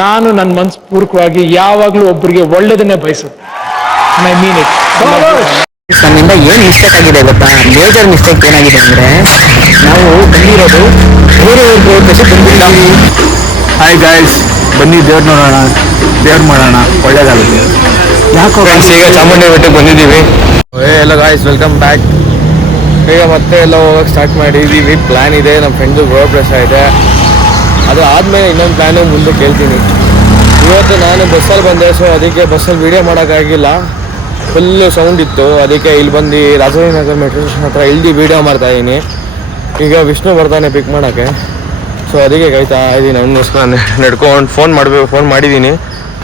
ನಾನು ನನ್ನ ಮನಸ್ಪೂರ್ವಕವಾಗಿ ಯಾವಾಗಲೂ ಒಬ್ಬರಿಗೆ ಒಳ್ಳೇದನ್ನೇ ಬಯಸುತ್ತೆ. I mean it. ನಮ್ಮಿಂದ ಏನು ಮಿಸ್ಟೇಕ್ ಆಗಿದೆ ಗೊತ್ತಾ? ಮೇಜರ್ ಮಿಸ್ಟೇಕ್ ಏನಾಗಿದೆ ಅಂದರೆ ನಾವು ಬಂದಿರೋದು ಬೇರೆ ದೇಶಕ್ಕೆ ಬಂದಿದ್ದೀವಿ. ಹಾಯ್ ಗಾಯ್ಸ್, ಬನ್ನಿ ದೇವ್ರು ನೋಡೋಣ, ದೇವ್ರು ಮಾಡೋಣ, ಒಳ್ಳೇದಾಗುತ್ತೆ. ಯಾಕೋ ಫ್ರೆಂಡ್ಸ್, ಈಗ ಚಾಮುಂಡಿ ಬೆಟ್ಟಕ್ಕೆ ಬಂದಿದ್ದೀವಿ. ಎಲ್ಲ ಗಾಯ್ಸ್, ವೆಲ್ಕಮ್ ಬ್ಯಾಕ್. ಈಗ ಮತ್ತೆ ಎಲ್ಲ ಹೋಗಕ್ಕೆ ಸ್ಟಾರ್ಟ್ ಮಾಡಿದ್ದೀವಿ. ಪ್ಲ್ಯಾನ್ ಇದೆ, ನಮ್ಮ ಫ್ರೆಂಡು ಗೃಹ ಪ್ರವೇಶ ಇದೆ. ಅದು ಆದಮೇಲೆ ಇನ್ನೊಂದು ಪ್ಲ್ಯಾನು ಮುಂದೆ ಕೇಳ್ತೀನಿ. ಇವತ್ತು ನಾನು ಬಸ್ಸಲ್ಲಿ ಬಂದೆ, ಸೊ ಅದಕ್ಕೆ ಬಸ್ಸಲ್ಲಿ ವೀಡಿಯೋ ಮಾಡೋಕ್ಕಾಗಿಲ್ಲ. ಫುಲ್ಲು ಸೌಂಡ್ ಇತ್ತು, ಅದಕ್ಕೆ ಇಲ್ಲಿ ಬಂದು ರಾಜಾಜಿನಗರ ಮೆಟ್ರೋ ಸ್ಟೇಷನ್ ಹತ್ರ ಇಳ್ದು ವೀಡಿಯೋ ಮಾಡ್ತಾಯಿದ್ದೀನಿ. ಈಗ ವಿಷ್ಣು ಬರ್ತಾನೆ ಪಿಕ್ ಮಾಡೋಕ್ಕೆ, ಸೊ ಅದಕ್ಕೆ ಕಾಯ್ತಾ ಇದ್ದೀನಿ. ಅವನಿಗೋಸ್ಕರ ನಡ್ಕೊಂಡು ಫೋನ್ ಮಾಡಿದ್ದೀನಿ,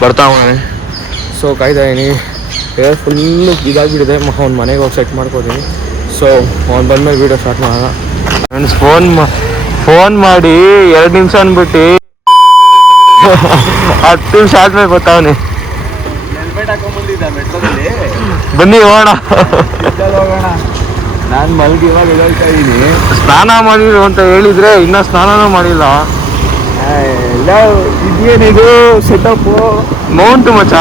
ಬರ್ತಾವನೆ. ಸೊ ಕಾಯ್ತಾ ಇದ್ದೀನಿ. ಈಗ ಫುಲ್ಲು ಇದಾಗಿಬಿಟ್ಟಿದೆ. ಅವ್ನ ಮನೆಗೆ ಹೋಗಿ ಸೆಟ್ ಮಾಡ್ಕೋತೀನಿ. ಸೊ ಅವ್ನು ಬಂದಮೇಲೆ ವೀಡಿಯೋ ಸ್ಟಾರ್ಟ್ ಮಾಡೋಣ. ಫ್ರೆಂಡ್ಸ್, ಫೋನ್ ಮಾಡಿ 2 ನಿಮಿಷ ಅಂದ್ಬಿಟ್ಟು 10 ನಿಮಿಷ ಆದ್ಮೇಲೆ ಬರ್ತಾವನೆ. ಬನ್ನಿ ಹೋಗೋಣ. ನಾನು ಮಲ್ಗಿ ಇವಾಗ ಹೇಳ್ತಾ ಇದ್ದೀನಿ. ಸ್ನಾನ ಮಾಡಿದ್ರು ಅಂತ ಹೇಳಿದ್ರೆ ಇನ್ನೂ ಸ್ನಾನನೂ ಮಾಡಿಲ್ಲ. ಇದೇನಿದು ಸೆಟಪ್? ಮೌಂಟ್ ಮಚ್ಚ,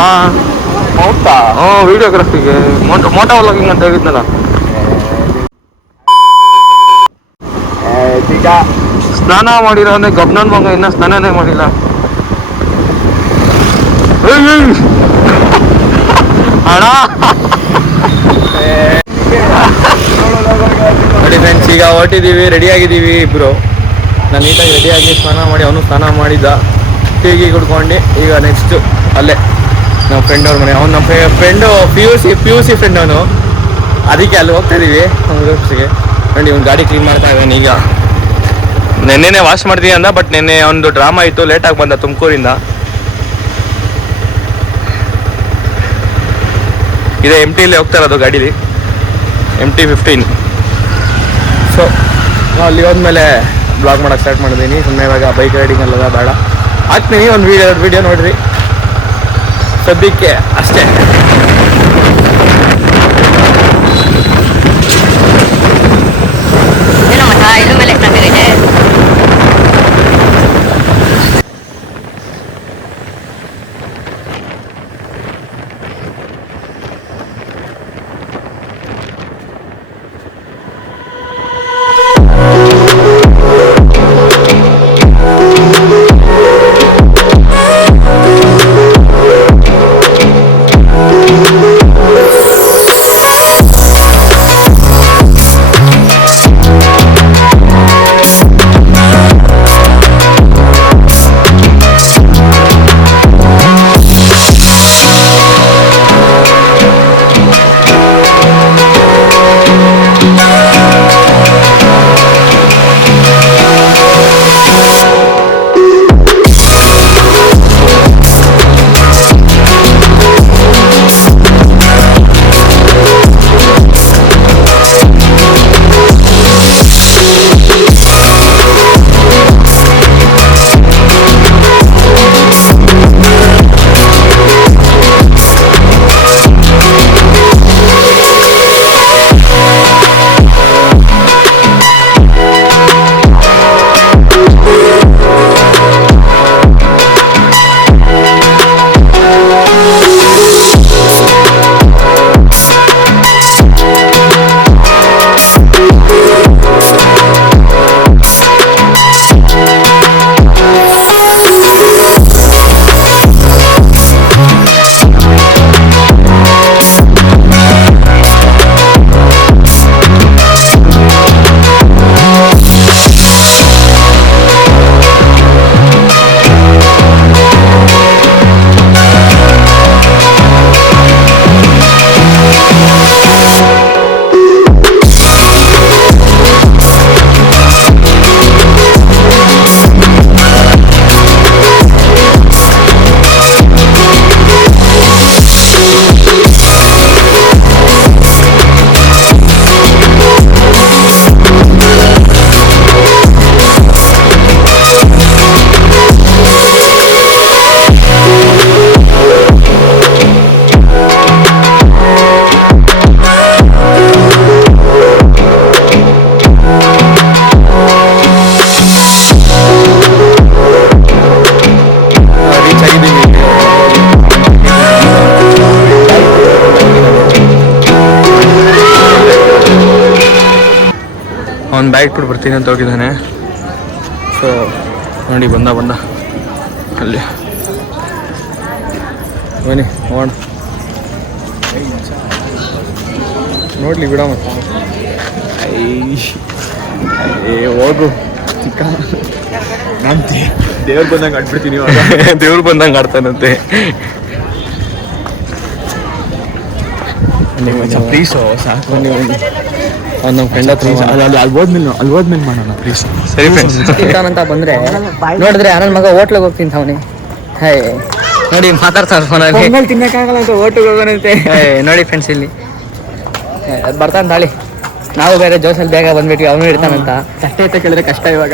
ಮೌಂಟಾ? ವಿಡಿಯೋಗ್ರಫಿಗೆ ಮೋಟೋ ವ್ಲಾಗಿಂಗ್ ಅಂತ ಹೇಳಿದ್ನಲ್ಲ. ಸ್ನಾನ ಮಾಡಿರೋ ಅಂದ್ರೆ ಗಬ್ನನ್ ಮಗ ಇನ್ನೂ ಸ್ನಾನನೇ ಮಾಡಿಲ್ಲ. ಅಣ್ಣ ನೋಡಿ ಫ್ರೆಂಡ್ಸ್, ಈಗ ಹೊರಟಿದ್ದೀವಿ, ರೆಡಿಯಾಗಿದ್ದೀವಿ ಇಬ್ಬರು. ನಾನು ನೀಟಾಗಿ ರೆಡಿಯಾಗಿ ಸ್ನಾನ ಮಾಡಿ, ಅವನು ಸ್ನಾನ ಮಾಡಿದ್ದ, ಟೀಗಿ ಕುಡ್ಕೊಂಡು ಈಗ ನೆಕ್ಸ್ಟು ಅಲ್ಲೇ ನಮ್ಮ ಫ್ರೆಂಡ್ ಅವ್ರ ಮನೆ. ಅವ್ನು ನಮ್ಮ friend P U C friend ಅವನು. ಅದಕ್ಕೆ ಅಲ್ಲಿ ಹೋಗ್ತಾ ಇದ್ದೀವಿ ಅವ್ನ ರೂಮ್ಸ್ಗೆ. ನೋಡಿ ಅವ್ನು ಗಾಡಿ ಕ್ಲೀನ್ ಮಾಡ್ತಾ ಇದ್ದಾನೆ. ಈಗ ನೆನ್ನೆನೇ ವಾಶ್ ಮಾಡ್ತೀನಿ ಅಂದ, ಬಟ್ ನೆನ್ನೆ ಒಂದು ಡ್ರಾಮಾ ಇತ್ತು, ಲೇಟಾಗಿ ಬಂದ ತುಮಕೂರಿಂದ. ಇದೇ MTಯಲ್ಲಿ ಹೋಗ್ತಾ ಇರೋದು ಗಾಡೀಲಿ, MT-15. ಸೊ ಅಲ್ಲಿ ಹೋದ್ಮೇಲೆ ಬ್ಲಾಗ್ ಮಾಡೋಕ್ಕೆ ಸ್ಟಾರ್ಟ್ ಮಾಡಿದ್ದೀನಿ. ಸುಮ್ಮನೆ ಇವಾಗ ಬೈಕ್ ರೈಡಿಂಗಲ್ಲೆಲ್ಲ ಬೇಡ, ಹಾಕ್ತೀನಿ ಒಂದು ವೀಡಿಯೋ ನೋಡಿರಿ. ಸದ್ಯಕ್ಕೆ ಅಷ್ಟೇ. ಇದ್ರ ಮೇಲೆ ಇಟ್ಬಿಟ್ಟು ಬರ್ತೀನಿ ಅಂತ ಹೋಗಿದ್ದಾನೆ. ಸೊ ನೋಡಿ ಬಂದ ಅಲ್ಲಿ ಬನ್ನಿ ಹೋಗೋಣ. ನೋಡ್ಲಿ ಬಿಡ ಮತ್ತೆ ಹೋಗು ಚಿಕ್ಕ ನಾನು ದೇವ್ರು ಬಂದಂಗೆ ಆಡ್ಬಿಡ್ತೀನಿ. ದೇವ್ರು ಬಂದಂಗೆ ಆಡ್ತಾನಂತೆ. ಪ್ಲೀಸು ಸಾಕು ನೀವು ನಮ್ಮ ಫ್ರೆಂಡ್ ಹತ್ರ ಅಲ್ಲಿ ಹೋದ್ಮೇಲೆ ಮಾಡೋಣ ಪ್ಲೀಸ್. ಸರಿ ಫ್ರೆಂಡ್ಸ್ ಅಂತ ಬಂದ್ರೆ ನೋಡಿದ್ರೆ ನನ್ನ ಮಗ ಹೋಟ್ಲಿಗೆ ಹೋಗ್ತೀನಿ ಅವನಿ. ಹೇ ನೋಡಿ ಮಾತಾಡ್ತಾರೆ ಫೋನಲ್ಲಿ ತಿನ್ನಕ್ಕಾಗಲ್ಲ ಅಂತ ಹೋಟ್ಲಿಗೆ ಹೋಗೋಣಂತೆ. ನೋಡಿ ಫ್ರೆಂಡ್ಸ್ ಇಲ್ಲಿ ಅದು ಬರ್ತಾನೆ ತಾಳಿ. ನಾವು ಬೇರೆ ಜೋಶಲ್ಲಿ ಬೇಗ ಬಂದ್ಬಿಟ್ವಿ, ಅವನು ಇರ್ತಾನಂತ. ಕಷ್ಟ ಐತೆ ಕೇಳಿದ್ರೆ ಕಷ್ಟ ಇವಾಗ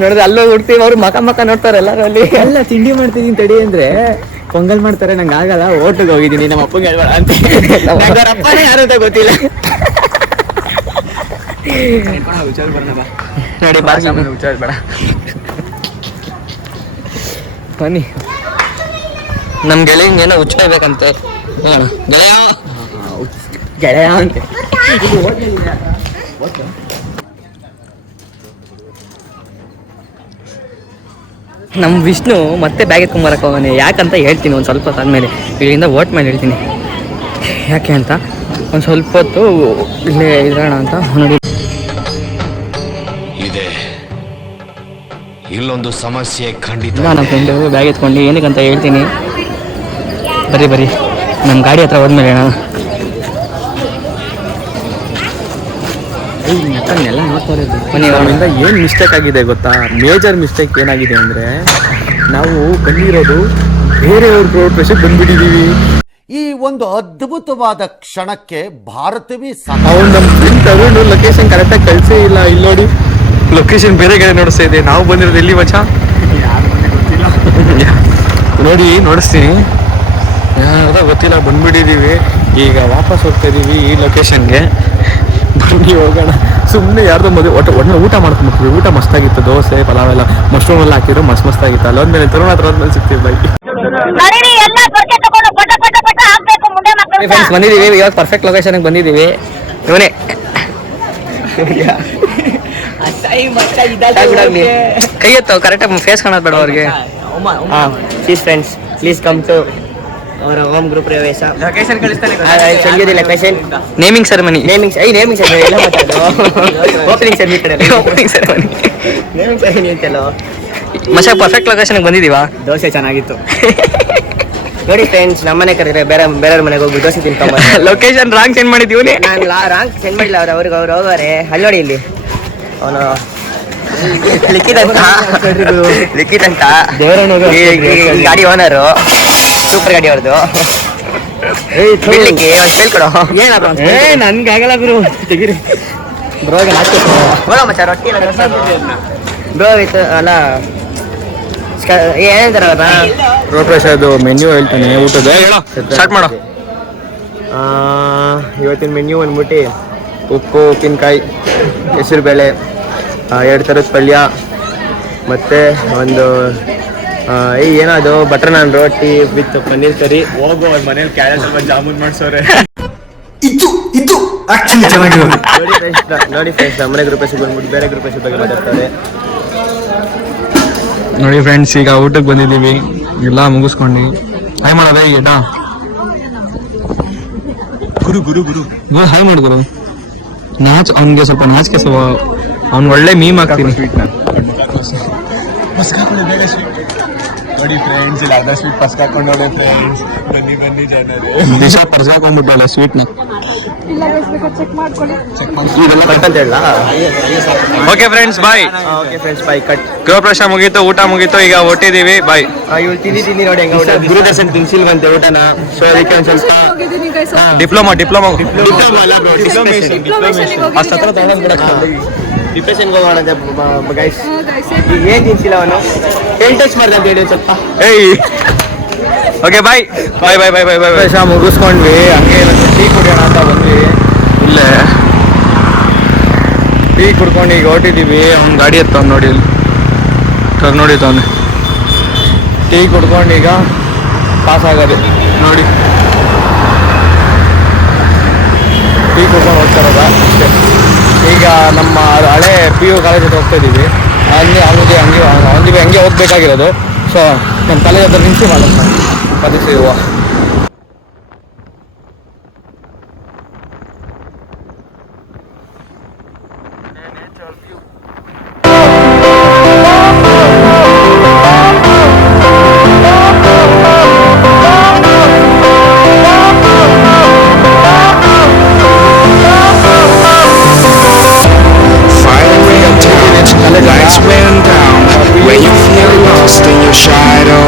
ನೋಡಿದ್ರೆ ಅಲ್ಲೂ ಹುಡ್ತೀವಿ. ಅವ್ರು ಮಕ ನೋಡ್ತಾರೆ ಎಲ್ಲರೂ ಅಲ್ಲಿ. ಎಲ್ಲ ತಿಂಡಿ ಮಾಡ್ತಿದ್ದೀನಿ ತಡಿ ಅಂದ್ರೆ ಪೊಂಗಲ್ ಮಾಡ್ತಾರೆ, ನಂಗೆ ಆಗಲ್ಲ, ಹೋಟ್ಲಿಗೆ ಹೋಗಿದ್ದೀನಿ, ನಮ್ಮ ಅಪ್ಪಂಗೆ ಹೇಳ್ಬೇಡ ಅಂತ. ಅಪ್ಪನೇ ಯಾರು ಅಂತ ಗೊತ್ತಿಲ್ಲ. ನೋಡಿ ವಿಚಾರ ಬೇಡ ಬನ್ನಿ. ನಮ್ಮ ಗೆಳೆಯಂಗೆ ಏನೋ ಹುಚ್ಚಾಯ್ಬೇಕಂತೆ. ಗೆಳೆಯ ಅಂತ ನಮ್ಮ ವಿಷ್ಣು ಮತ್ತೆ ಬ್ಯಾಗ್ ಎತ್ಕೊಂಬರಕ್ಕೆ ಹೋಗೋನೆ. ಯಾಕಂತ ಹೇಳ್ತೀನಿ ಒಂದು ಸ್ವಲ್ಪ ಹೊತ್ತು ಆದಮೇಲೆ. ಇಲ್ಲಿಂದ ಓಟ್ ಮೇಲೆ ಹೇಳ್ತೀನಿ ಯಾಕೆ ಅಂತ. ಒಂದು ಸ್ವಲ್ಪ ಹೊತ್ತು ಇಲ್ಲೇ ಇರೋಣ ಅಂತ ನೋಡಿ. ಇದೆ ಇಲ್ಲೊಂದು ಸಮಸ್ಯೆ ಖಂಡಿತ. ನಮ್ಮ ಫ್ರೆಂಡು ಬ್ಯಾಗ್ ಎತ್ಕೊಂಡು ಏನಕ್ಕಂತ ಹೇಳ್ತೀನಿ. ಬರ್ರಿ ನಮ್ಮ ಗಾಡಿ ಹತ್ರ ಹೋದ್ಮೇಲೆ ಹೇಳೋಣ. ಎಲ್ಲ ನೋಡ್ತಾ ಇರೋದು ನಮ್ಮಿಂದ ಏನು ಮಿಸ್ಟೇಕ್ ಆಗಿದೆ ಗೊತ್ತಾ? ಮೇಜರ್ ಮಿಸ್ಟೇಕ್ ಏನಾಗಿದೆ ಅಂದರೆ ನಾವು ಬಂದಿರೋದು ಬೇರೆಯವ್ರ ರೋಡ್ ಪ್ರೆಷರ್ ಬಂದ್ಬಿಟ್ಟಿದ್ದೀವಿ. ಈ ಒಂದು ಅದ್ಭುತವಾದ ಕ್ಷಣಕ್ಕೆ ಭಾರತವೇ ಅವ್ನು ನಮ್ಮ ಫ್ರೆಂಡ್ ತಗೊಂಡು ಲೊಕೇಶನ್ ಕರೆಕ್ಟಾಗಿ ಕಳಿಸೇ ಇಲ್ಲ. ಇಲ್ಲಿ ನೋಡಿ ಲೊಕೇಶನ್ ಬೇರೆ ಕಡೆ ನೋಡಿಸ್ತಾ ಇದೆ. ನಾವು ಬಂದಿರೋದು ಎಲ್ಲಿ ಮಚ್ಚ ನೋಡಿ ನೋಡಿಸ್ತೀನಿ. ಯಾರೋ ಗೊತ್ತಿಲ್ಲ ಬಂದ್ಬಿಟ್ಟಿದ್ದೀವಿ. ಈಗ ವಾಪಸ್ ಹೋಗ್ತಾ ಇದ್ದೀವಿ ಈ ಲೊಕೇಶನ್ಗೆ. ಬನ್ನಿ ಹೋಗೋಣ. ಸುಮ್ಮನೆ ಯಾರ್ದೋ ಮದುವೆ ಒಟ್ಟು ಊಟ ಮಾಡ್ಕೊಂಡ್ಬಿಟ್ವಿ. ಊಟ ಮಸ್ತಾಗಿತ್ತು. ದೋಸೆ ಪಲಾವ್ ಎಲ್ಲ ಮಶ್ರೂಮ್ ಎಲ್ಲ ಹಾಕಿದ್ರು ಮಸ್ತಾಗಿತ್ತು. ಅಲ್ಲೋದ್ಮೇಲೆ ತರುಣ ಹತ್ರ ಹೋದ್ಮೇಲೆ ಸಿಗ್ತೀವಿ ಬೈ. ಫ್ರೆಂಡ್ಸ್ ಬಂದಿದ್ದೀವಿ ಇವಾಗ ಪರ್ಫೆಕ್ಟ್ ಲೊಕೇಶನ್ಗೆ ಬಂದಿದ್ದೀವಿ. ಇವನೇ ಕೈ ಎತ್ತು ಕರೆಕ್ಟಾಗಿ ಫೇಸ್ ಕಾಣೋದು ಬೇಡ ಅವ್ರಿಗೆ. Please friends please come to ಅವರ ಹೋಮ್ ಗ್ರೂಪ್ ಪ್ರವೇಶ. ಲೊಕೇಶನ್ ಕಳಿಸ್ತಾನೆ. Location naming ceremony. Naming ceremony ಎಲ್ಲ ಮಾತಾಡೋದು. ಓಪನಿಂಗ್ ಸೆರೆಮನಿ ಅಂತೆಲ್ಲ. ಮಚ್ಚ ಪರ್ಫೆಕ್ಟ್ ಲೊಕೇಶನ್ಗೆ ಬಂದಿದ್ದೀವಾ? ದೋಸೆ ಚೆನ್ನಾಗಿತ್ತು. ನೋಡಿ ಫ್ರೆಂಡ್ಸ್ ನಮ್ಮನೆ ಕರೆದ್ರೆ ಬೇರೆಯವ್ರ ಮನೆಗೆ ಹೋಗಿ ದೋಸೆ ತಿನ್ಕೊಂಬ. ಲೊಕೇಶನ್ ರಾಂಗ್ ಸೆಂಡ್ ಮಾಡಿದ್ದೀವಿ. ನಾನು ರಾಂಗ್ ಸೆಂಡ್ ಮಾಡಿಲ್ಲ. ಅವ್ರಿಗೆ ಹೋಗೋರೆ ಅಲ್ಲಿ ನೋಡಿ. ಇಲ್ಲಿ ಅವನು ಲಿಖಿತ್ ಅಂತ ಗಾಡಿ ಓನರು. ಸೂಪರ್ ಗಾಡಿ ಅವ್ರದ್ದು. ಹೇಳ್ಕೊಡು. ನನ್ಗಾಗಲ್ಲ ಗುರು. ತೆಗಿರಿ ಬ್ರೋಗೆ ಮಚ್ಚ ರೊಟ್ಟಿ ಬ್ರೋ ವಿತ್ ಅಲ್ಲ ಏನಂತಾರ ರೋಡ್ ಪ್ರೆಷರ್ದು ಮೆನ್ಯೂ ಹೇಳ್ತಾನೆ ಊಟದ. ಸ್ಟಾರ್ಟ್ ಮಾಡು. ಇವತ್ತಿನ ಮೆನ್ಯೂ ಅಂದ್ಬಿಟ್ಟು ಉಪ್ಪು ಉಪ್ಪಿನಕಾಯಿ ಹೆಸರುಬೇಳೆ 2 ಥರದ ಪಲ್ಯ ಮತ್ತು ಒಂದು ಏನದು butter naan roti with paneer curry. ಹೋಗು ಅವ್ರ ಮನೇಲಿ ಕ್ಯಾರೆಟ್ ಹಲ್ವಾ ಜಾಮೂನ್ ಮಾಡ್ಸೋರೆ. ನೋಡಿ ಫ್ರೆಂಡ್ಸ್ ನಮ್ಮನೆ ಗ್ರೂಪ್ ಹೆಸರು ಬಂದ್ಬಿಟ್ಟು ಬೇರೆ ಗ್ರೂಪ್ ಹೆಸರು ಬಗ್ಗೆ ಮಾತಾಡ್ತಾರೆ. ನೋಡಿ ಫ್ರೆಂಡ್ಸ್ ಈಗ ಊಟಕ್ಕೆ ಬಂದಿದ್ದೀವಿ. ಎಲ್ಲ ಮುಗಿಸ್ಕೊಂಡು ಹಾಯ್ ಮಾಡೋದೇ ಈಗ ಗುರು ಹಾಯ್ ಮಾಡು ಗುರು. ಅವ್ನಿಗೆ ಸ್ವಲ್ಪ ನಾಚಿಕೆ ಅವ್ನು ಒಳ್ಳೆ ಮೀಮ್ ಹಾಕ್ತೀನಿ. ನೋಡಿ ಫ್ರೆಂಡ್ಸ್ ಇಲ್ಲಿ ಅರ್ಧ ಸ್ವೀಟ್ ಪಸ್ಕ್ ಹಾಕೊಂಡೋಳೆ ಫ್ರೆಂಡ್ಸ್. ಬನ್ನಿ ಜನರು ದಿಶಾ ಪರ್ಸ್ಕಾಕೊಂಡ್ಬಿಟ್ಟಳೆ ಸ್ವೀಟ್ನ. Okay friends bye. Okay friends bye cut. ಗೃಹ ಪ್ರವೇಶ ಮುಗೀತು, ಊಟ ಮುಗೀತು, ಈಗ ಹೊಟ್ಟಿದ್ದೀವಿ ಬಾಯ್. ಇವ್ರು ತಿಂದಿ ನೋಡಿ ಹೆಂಗ ಊಟ. ಗುರುದರ್ಶನ್ ತಿನ್ಸಿಲ್ವಂತೆ ಊಟನ. ಸೊ ಅದಕ್ಕೆ ಒಂದು ಸ್ವಲ್ಪ ಡಿಪ್ಲೊಮಾ ಅಷ್ಟತ್ರ ತಗೊಂಡ್ಬಿಡ. ಡಿಪ್ರೆಷನ್ಗೆ ಹೋಗೋಣಂತೆ ಗೈಸ್. ಏನ್ ತಿನ್ಸಿಲ್ಲ ಅವನು. ಟಚ್ ಮಾಡ್ದೆ ಅಂತ ಹೇಳಿ ಸ್ವಲ್ಪ. Okay bye. ಪ್ರವೇಶ ಮುಗಿಸ್ಕೊಂಡ್ವಿ. ಹಂಗೆ ಟೀ ಕುಡಿಯೋಣ ಅಂತ ಬಂದ್ವಿ. ಇಲ್ಲೇ ಟೀ ಕುಡ್ಕೊಂಡು ಈಗ ಹೊಟ್ಟಿದ್ದೀವಿ. ಅವ್ನು ಗಾಡಿ ಎತ್ತವ್ನು ನೋಡಿ ನೋಡಿ ತವನೆ. ಟೀ ಕುಡ್ಕೊಂಡು ಈಗ ಪಾಸ್ ಆಗೋದು ನೋಡಿ. ಟೀ ಕುಡ್ಕೊಂಡು ಹೋಗ್ತಾರದ ಅಷ್ಟೇ. ಈಗ ನಮ್ಮ ಹಳೆ ಪಿ ಯು ಕಾಲೇಜ್ ಹತ್ರ ಹೋಗ್ತಾ ಇದ್ದೀವಿ. ಹಂಗೆ ಹೋಗ್ಬೇಕಾಗಿರೋದು. ಸೊ ನಮ್ಮ ಕಾಲೇಜ್ ಹತ್ರ ನಿಂತು ಮಾಡೋಣ ಪದಸಿರುವ. Lights went down when you feel lost in your shadow.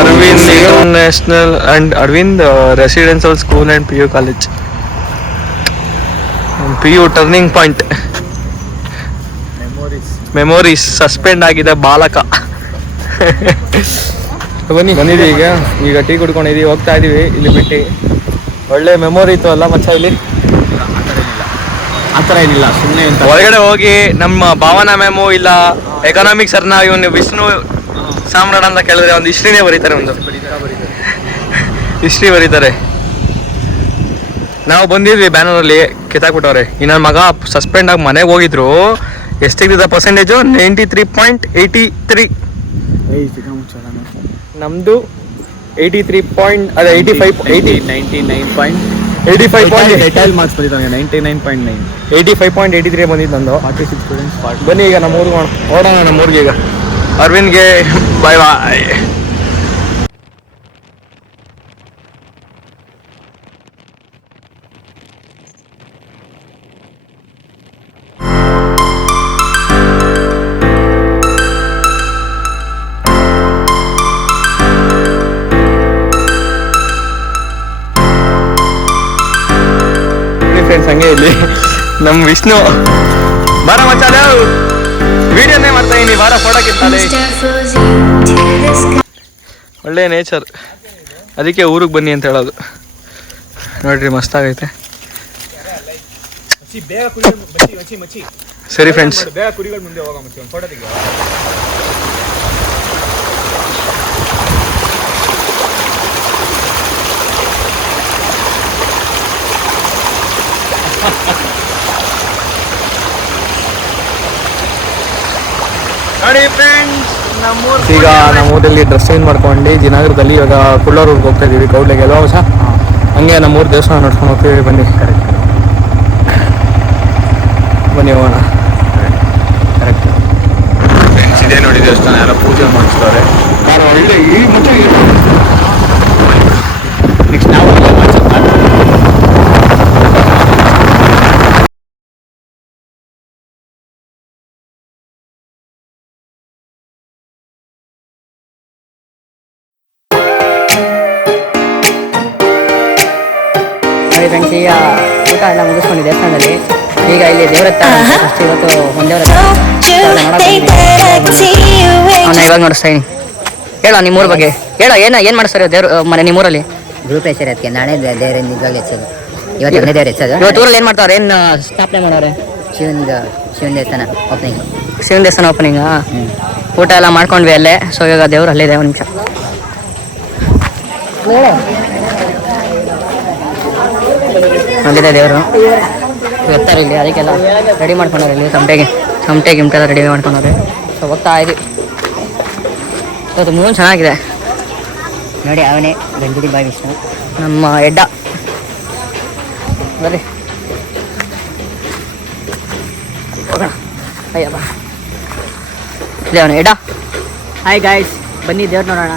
Arvind International and Arvind Residential School and PU College. PU turning point. Memories suspend ಆಗಿದೆ ಬಾಲಕ. ಬಂದಿದ್ದೀವಿ ಈಗ ಟೀ ಕುಡ್ಕೊಂಡಿದ್ದೀವಿ, ಹೋಗ್ತಾ ಇದೀವಿ ಇಲ್ಲಿ ಬಿಟ್ಟು. ಒಳ್ಳೆ ಮೆಮೊರಿ ಇತ್ತು ಅಲ್ಲ ಮಚ್ಚ ಇಲ್ಲಿ. ಆ ಥರ ಏನಿಲ್ಲ, ಸುಮ್ಮನೆ ಹೊರಗಡೆ ಹೋಗಿ ನಮ್ಮ ಭಾವನಾ ಮ್ಯಾಮು ಇಲ್ಲ ಎಕನಾಮಿಕ್ಸ್ ಸರ್ನ ಇವನು ವಿಷ್ಣು ಸಾಮ್ರಾಟ್ ಅಂತ ಕೇಳಿದ್ರೆ ಒಂದು ಹಿಸ್ಟ್ರಿನೇ ಬರೀತಾರೆ, ಒಂದು ಹಿಸ್ಟ್ರಿ ಬರೀತಾರೆ. ನಾವು ಬಂದಿದ್ವಿ ಬ್ಯಾನರಲ್ಲಿ ಕಿತ್ತಾಕ್ಬಿಟ್ಟವ್ರೆ. ಇನ್ನೊಂದು ಮಗ ಸಸ್ಪೆಂಡ್ ಆಗಿ ಮನೆಗೆ ಹೋಗಿದ್ರು. ಎಷ್ಟು ತೆಗೆದಿದ್ದ ಪರ್ಸೆಂಟೇಜು? 93.83. ನಮ್ಮದು 85.85 ಮಾರ್ಕ್ಸ್ ಬಂದಿದ್ದಾನೆ. 99.9. 85.83 ಬಂದಿದ್ದು ನಂದು. 46 ಸ್ಟೂಡೆಂಟ್ಸ್. ಬನ್ನಿ ಈಗ ನಮ್ಮೂರಿಗೆ ಓಡೋಣ. ನಮ್ಮೂರಿಗೆ ಈಗ ಅರವಿಂದ್ಗೆ ಬಾಯ್ ಬಾಯ್. ಫ್ರೆಂಡ್ಸ್ ಹಂಗೆ ಇಲ್ಲಿ ನಮ್ಮ ವಿಷ್ಣು ಬಾರ ಮಚ್ಚಾಲ ವಿಡಿಯೋನೇ ಮಾಡ್ತಾ ಇದೀನಿ, ಬಾರ ಫೋಟೋಕ್ಕಿಂತಾಳೆ. ಒಳ್ಳೆ ನೇಚರ್, ಅದಕ್ಕೆ ಊರಿಗೆ ಬನ್ನಿ ಅಂತ ಹೇಳೋದು. ನೋಡ್ರಿ ಮಸ್ತಾಗೈತೆ. ಸರಿ ಫ್ರೆಂಡ್ಸ್, ನೋಡಿ ಫ್ರೆಂಡ್ಸ್ ಈಗ ನಮ್ಮ ಊರಲ್ಲಿ ಡ್ರೆಸ್ ಚೇಂಜ್ ಮಾಡ್ಕೊಂಡು ಜಿನಗರದಲ್ಲಿ ಇವಾಗ ಕುಳ್ಳೂರಿಗೆ ಹೋಗ್ತಾ ಇದೀವಿ, ಕೌಡ್ಲಿಗೆ ಅಲ್ವಾ ಹೊಸ. ಹಂಗೆ ನಮ್ಮೂರು ದೇವಸ್ಥಾನ ನೋಡ್ಕೊಂಡು ಹೋಗ್ತೀವಿ. ಬನ್ನಿ ಬನ್ನಿ ಹೋಗೋಣ. ಕರೆಕ್ಟ್ ಫ್ರೆಂಡ್ಸ್, ಇದೇ ನೋಡಿ ದೇವಸ್ಥಾನ, ಯಾರೋ ಪೂಜೆ ಮಾಡಿಸ್ತಾರೆ. ಒಳ್ಳೆ ಈ ಮುಂಚೆ ನೆಕ್ಸ್ಟ್ ನಾವು ಫ್ರೆಂಡ್ಸ್ ಈಗ ಊಟ ಎಲ್ಲ ಮುಗಿಸ್ಕೊಂಡು ದೇವಸ್ಥಾನದಲ್ಲಿ ಈಗ ಇಲ್ಲಿ ದೇವ್ರ ಹತ್ರ ಫಸ್ಟ್ ಇವತ್ತು ಒಂದು ದೇವ್ರ ಅವನ್ನ ಇವಾಗ ನೋಡಿಸ್ತಾ ಇದೀನಿ. ಹೇಳೋ ನಿಮ್ಮೂರ ಬಗ್ಗೆ ಹೇಳೋ, ಏನು ಮಾಡಿಸ್ತಾರೆ ದೇವ್ರ ಮನೆ ನಿಮ್ಮೂರಲ್ಲಿ? ಗೃಹಪ್ರವೇಶ ಅದಕ್ಕೆ ನಾಳೆ ದೇವರ ನಿಜವಾಗ್ಲೂ ಹೆಚ್ಚೋದು. ಇವತ್ತು ಎರಡನೇ ದೇವ್ರು ಹೆಚ್ಚೋದು. ಇವತ್ತು ಊರಲ್ಲಿ ಏನು ಮಾಡ್ತಾವ್ರೆ, ಏನು ಸ್ಥಾಪನೆ ಮಾಡೋರೆ? ಶಿವನ ದೇವಸ್ಥಾನ ಓಪನಿಂಗ್. ಶಿವನ ದೇವಸ್ಥಾನ ಓಪನಿಂಗಾ? ಊಟ ಎಲ್ಲ ಮಾಡ್ಕೊಂಡ್ವಿ ಅಲ್ಲೇ. ಸೊ ಇವಾಗ ದೇವ್ರು ಅಲ್ಲಿದೆ, ಒಂದು ನಿಮಿಷ. ಅಲ್ಲಿದೆ ದೇವರು, ಬರ್ತಾರೆ ಇಲ್ಲಿ. ಅದಕ್ಕೆಲ್ಲ ರೆಡಿ ಮಾಡ್ಕೊಂಡವ್ರೆ ಇಲ್ಲಿ, ತಮಟೆ ಗಿಮಟೆ ಎಲ್ಲ ರೆಡಿ ಮಾಡ್ಕೊಂಡವ್ರೆ. ಸೊ ಹೋಗ್ತಾ ಇದ್ವಿ. ಇವತ್ತು ಮೂರು ಚೆನ್ನಾಗಿದೆ ನೋಡಿ, ಅವನೇ ಗಂಜುಡಿ ಬಾಯಿ ವಿಷ್ಣು, ನಮ್ಮ ಎಡ್ಡ. ಬರ್ರಿ ಹೋಗೋಣ. ಅಯ್ಯಪ್ಪ ಇಲ್ಲಿ ಅವನು ಎಡ್ಡ. ಹಾಯ್ ಗಾಯ್ಸ್, ಬನ್ನಿ ದೇವ್ರು ನೋಡೋಣ,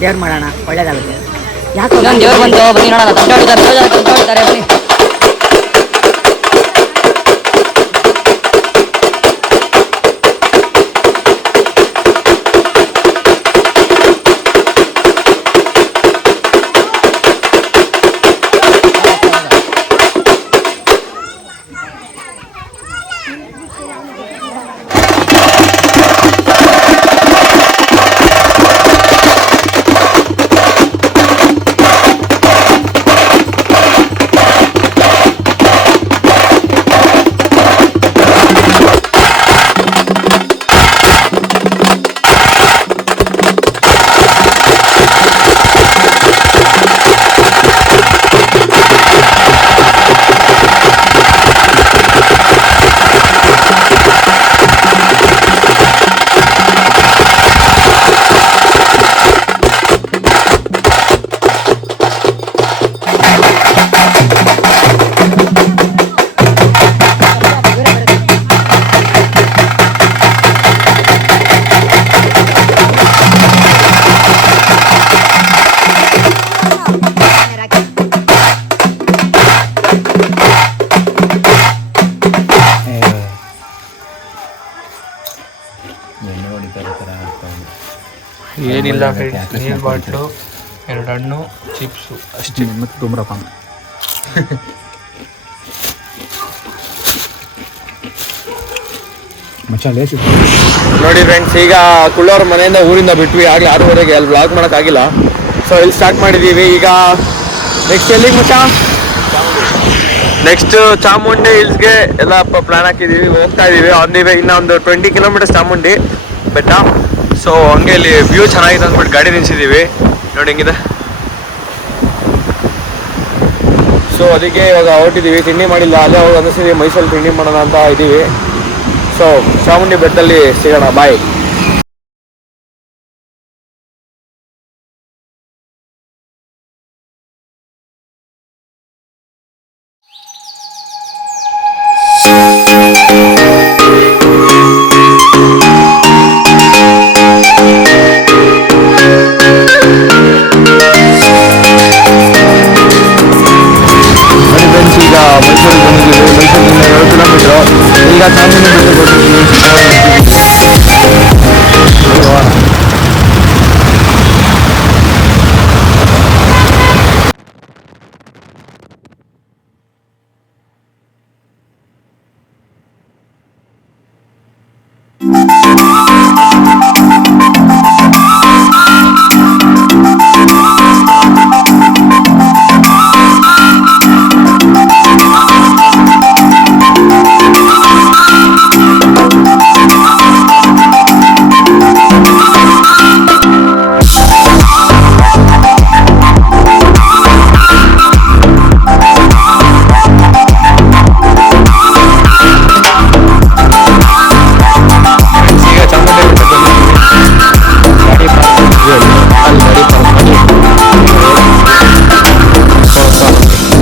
ದೇವ್ರು ಮಾಡೋಣ, ಒಳ್ಳೇದಾಗುತ್ತೆ. ಯಾಕೆ ದೇವ್ರು ಬಂತು, ಬನ್ನಿ ನೋಡೋಣ. ತಂತಾಡ್ತಾರೆ ಬನ್ನಿ. ಏನಿಲ್ಲ ಫ್ರೆಂಡ್ಸ್, ನೀರು ಬಾಟ್ಲು, 2 ಹಣ್ಣು, ಚಿಪ್ಸು ಅಷ್ಟೇ. ಮತ್ತು ಧೂಮ್ರಪಾನ. ನೋಡಿ ಫ್ರೆಂಡ್ಸ್, ಈಗ ಕುಳ್ಳೋರ್ ಮನೆಯಿಂದ ಊರಿಂದ ಬಿಟ್ವಿ. ಆಗಲೇ 6:30ಗೆ ಅಲ್ಲಿ ಬ್ಲಾಗ್ ಮಾಡೋಕ್ಕಾಗಿಲ್ಲ. ಸೊ ಇಲ್ಲಿ ಸ್ಟಾರ್ಟ್ ಮಾಡಿದ್ದೀವಿ. ಈಗ ನೆಕ್ಸ್ಟ್ ಎಲ್ಲಿಗೆ ಮಚ್ಚ? ನೆಕ್ಸ್ಟ್ ಚಾಮುಂಡಿ ಹಿಲ್ಸ್ಗೆ ಎಲ್ಲ ಪ್ಲಾನ್ ಹಾಕಿದ್ದೀವಿ, ಹೋಗ್ತಾ ಇದ್ದೀವಿ. ಆನ್ ದಿ ವೇ ಇನ್ನೊಂದು 20 ಕಿಲೋಮೀಟರ್ಸ್ ಚಾಮುಂಡಿ ಬೆಟ್ಟ. ಸೊ ಹಂಗೆ ಇಲ್ಲಿ ವ್ಯೂ ಚೆನ್ನಾಗಿದೆ ಅಂದ್ಬಿಟ್ಟು ಗಾಡಿ ನಿಲ್ಸಿದ್ದೀವಿ. ನೋಡಿ ಹೆಂಗಿದೆ. ಸೊ ಅದಕ್ಕೆ ಇವಾಗ ಹೊರಟಿದ್ದೀವಿ. ತಿಂಡಿ ಮಾಡಿಲ್ಲ, ಅಲ್ಲೇ ಹೋಗಿ ಅನ್ನಿಸಿದ್ದೀವಿ ಮೈಸೂರಲ್ಲಿ ತಿಂಡಿ ಮಾಡೋಣ ಅಂತ ಇದ್ದೀವಿ. ಸೊ ಚಾಮುಂಡಿ ಬೆಟ್ಟದಲ್ಲಿ ಸಿಗೋಣ. ಬಾಯ್. ಈಗ ಮೈಸೂರಿಗೆ ಬಂದಿದ್ದೀವಿ. ಮೈಸೂರಿಂದ 7 ಕಿಲೋಮೀಟ್ರು. ಈಗ ಚಾಮುಂಡಿ ಬೆಟ್ಟಕ್ಕೆ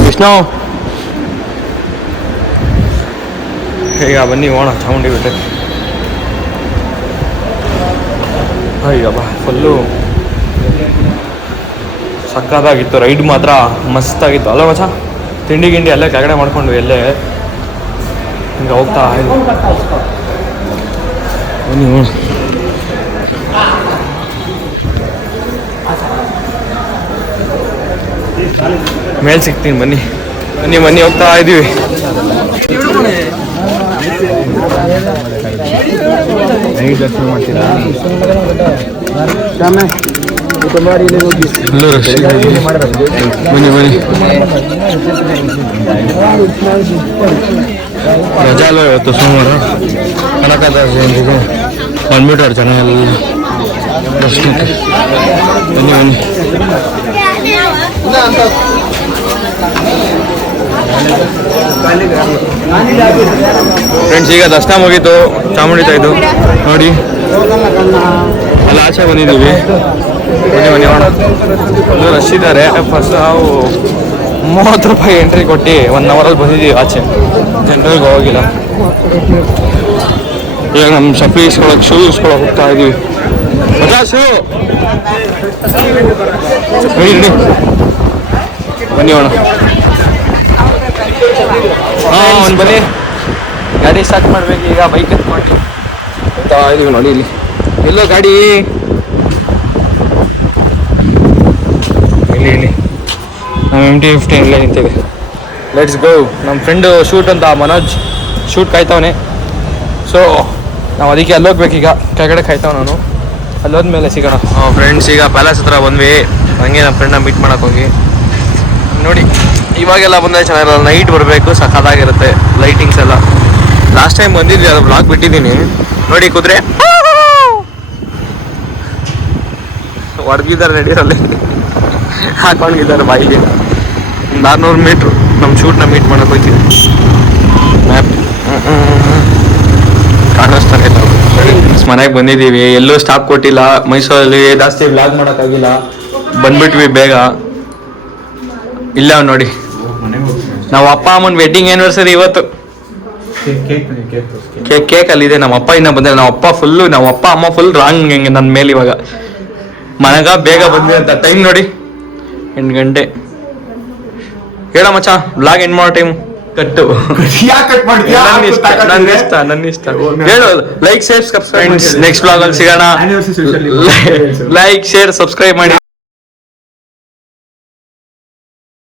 ವಿಷ್ಣು. ಈಗ ಬನ್ನಿ ಹೋಗೋಣ ಚಾಮುಂಡಿ ಬೆಟ್ಟಕ್ಕೆ. ಈಗ ಬಾ, ಫುಲ್ಲು ಸಕ್ಕತ್ತಾಗಿತ್ತು. ರೈಡ್ ಮಾತ್ರ ಮಸ್ತಾಗಿತ್ತು ಅಲ್ಲ ಮಚ್ಚ? ತಿಂಡಿ ಗಿಂಡಿ ಅಲ್ಲೇ ಕೆಳಗಡೆ ಮಾಡ್ಕೊಂಡ್ವಿ. ಎಲ್ಲೇ ಹಿಂಗೆ ಹೋಗ್ತಾ ಬನ್ನಿ ಹೋಗೋಣ. ಮೇಲೆ ಸಿಗ್ತೀನಿ ಬನ್ನಿ. ಬನ್ನಿ ಬನ್ನಿ, ಹೋಗ್ತಾ ಇದ್ದೀವಿ. ದರ್ಶನ ಮಾಡ್ತೀರಾ? ಬನ್ನಿ ಬನ್ನಿ. ರಜಾ ಅಲ್ವ ಇವತ್ತು, ಸೋಮವಾರ. ಕನಕದಾಸ ಜಯಂತಿಗೆ ಬಂದ್ಬಿಟ್ಟಾರೆ ಜನ ಎಲ್ಲ ದರ್ಶನಕ್ಕೆ. ಬನ್ನಿ ಬನ್ನಿ. ಫ್ರೆಂಡ್ಸ್, ಈಗ ದರ್ಶನ ಮುಗೀತು ಚಾಮುಂಡಿ ತಾಯಿದು. ನೋಡಿ ಅಲ್ಲಿ ಆಚೆ ಬಂದಿದ್ದೀವಿ. ಬನ್ನಿ ಬನ್ನಿ ಹೋಗೋಣ. ಅಲ್ಲೂ ರಶ್ ಇದ್ದಾರೆ. ಫಸ್ಟ್ ನಾವು 30 ರೂಪಾಯಿ ಎಂಟ್ರಿ ಕೊಟ್ಟು 1 ಅವರಲ್ಲಿ ಬಂದಿದ್ದೀವಿ ಆಚೆ. ಜನರಿಗೆ ಹೋಗಿಲ್ಲ. ಈಗ ನಮ್ಮ ಚಪ್ಪಲಿ ಇಸ್ಕೊಳಕ್ಕೆ, ಶೂ ಇಸ್ಕೊಳಕ್ಕೆ ಹೋಗ್ತಾ ಇದ್ದೀವಿ. ಶೂ ಬನ್ನಿ ಹೋಣ. ಹಾಂ ಒಂದು ಬನ್ನಿ. ಗಾಡಿ ಸ್ಟಾರ್ಟ್ ಮಾಡ್ಬೇಕು ಈಗ. ಬೈಕ್ ಎತ್ಕೊಂಡು ಹೋಗ್ತಾ ಇದೀವಿ. ನೋಡಿ ಇಲ್ಲಿ ಎಲ್ಲೋ ಗಾಡಿ. ಇಲ್ಲಿ ನಾವು MT-15 ಇಲ್ಲೇ ನಿಂತೇವೆ. Let's go. ನಮ್ಮ ಫ್ರೆಂಡು ಶೂಟ್ ಅಂತ ಮನೋಜ್ ಶೂಟ್ ಕಾಯ್ತವನೆ. ಸೊ ನಾವು ಅದಕ್ಕೆ ಅಲ್ಲೋಗ್ಬೇಕೀಗ. ಕೆಳಗಡೆ ಕಾಯ್ತಾವ. ನಾನು ಅಲ್ಲೋದ್ಮೇಲೆ ಸಿಗೋಣ. ಫ್ರೆಂಡ್ಸ್, ಈಗ ಪ್ಯಾಲೇಸ್ ಹತ್ರ ಬಂದ್ವಿ. ಹಂಗೆ ನಮ್ಮ ಫ್ರೆಂಡ್ನ ಮೀಟ್ ಮಾಡೋಕೆ ಹೋಗಿ. ನೋಡಿ ಇವಾಗೆಲ್ಲ ಬಂದರೆ ಚೆನ್ನಾಗಿರಲ್ಲ, ನೈಟ್ ಬರಬೇಕು, ಸಖತ್ತಾಗಿರುತ್ತೆ ಲೈಟಿಂಗ್ಸ್ ಎಲ್ಲ. ಲಾಸ್ಟ್ ಟೈಮ್ ಬಂದಿದ್ವಿ, ಅದು ಬ್ಲಾಗ್ ಬಿಟ್ಟಿದ್ದೀನಿ. ನೋಡಿ ಕುದುರೆ ಹೊಡೆದಿದ್ದಾರೆ ನಡೀರಲ್ಲಿ, ಹಾಕೊಂಡಿದ್ದಾರೆ ಬಾಯಿಗೆ. ಒಂದು 600 ಮೀಟ್ರು ನಮ್ಮ ಶೂಟ್ನ ಮೀಟ್ ಮಾಡೋಕೆ ಹೋಗ್ತೀವಿ. ಮ್ಯಾಪ್ ಕಾಣಿಸ್ತಾನೆ ಇಲ್ಲ. ಮನೆಗೆ ಬಂದಿದ್ದೀವಿ, ಎಲ್ಲೂ ಸ್ಟಾಪ್ ಕೊಟ್ಟಿಲ್ಲ. ಮೈಸೂರಲ್ಲಿ ಜಾಸ್ತಿ ಬ್ಲಾಗ್ ಮಾಡೋಕ್ಕಾಗಿಲ್ಲ, ಬಂದ್ಬಿಟ್ವಿ ಬೇಗ. ಇಲ್ಲ ನೋಡಿ, ನಾವು ಅಪ್ಪ ಅಮ್ಮನ ವೆಡ್ಡಿಂಗ್ ಆ್ಯನಿವರ್ಸರಿ ಇವತ್ತು. ಕೇಕ್ ಅಲ್ಲಿದೆ. ನಮ್ಮ ಅಪ್ಪ ಇನ್ನೂ ಬಂದಿಲ್ಲ. ನಮ್ಮ ಅಪ್ಪ ಅಮ್ಮ ಫುಲ್ ರಾಂಗ್ ಹೆಂಗೆ ನನ್ನ ಮೇಲೆ. ಇವಾಗ ಮನೆಗ ಬೇಗ ಬಂದ್ವಿ ಅಂತ. ಟೈಮ್ ನೋಡಿ 8 ಗಂಟೆ. ಹೇಳ ಮಚ್ಚ, ಬ್ಲಾಗ್ ಎಂಡ್ ಮಾಡೋ ಟೈಮ್. ಕಟ್ಟು ಯಾಕೆ ಕಟ್ ಮಾಡ್ತೀಯಾ? ನನ್ನ ಇಷ್ಟ ಹೇಳು. Like share subscribe. Next blog ಅಲ್ಲಿ ಸಿಗೋಣ. ಲೈಕ್ ಶೇರ್ ಸಬ್ಸ್ಕ್ರೈಬ್ ಮಾಡಿ.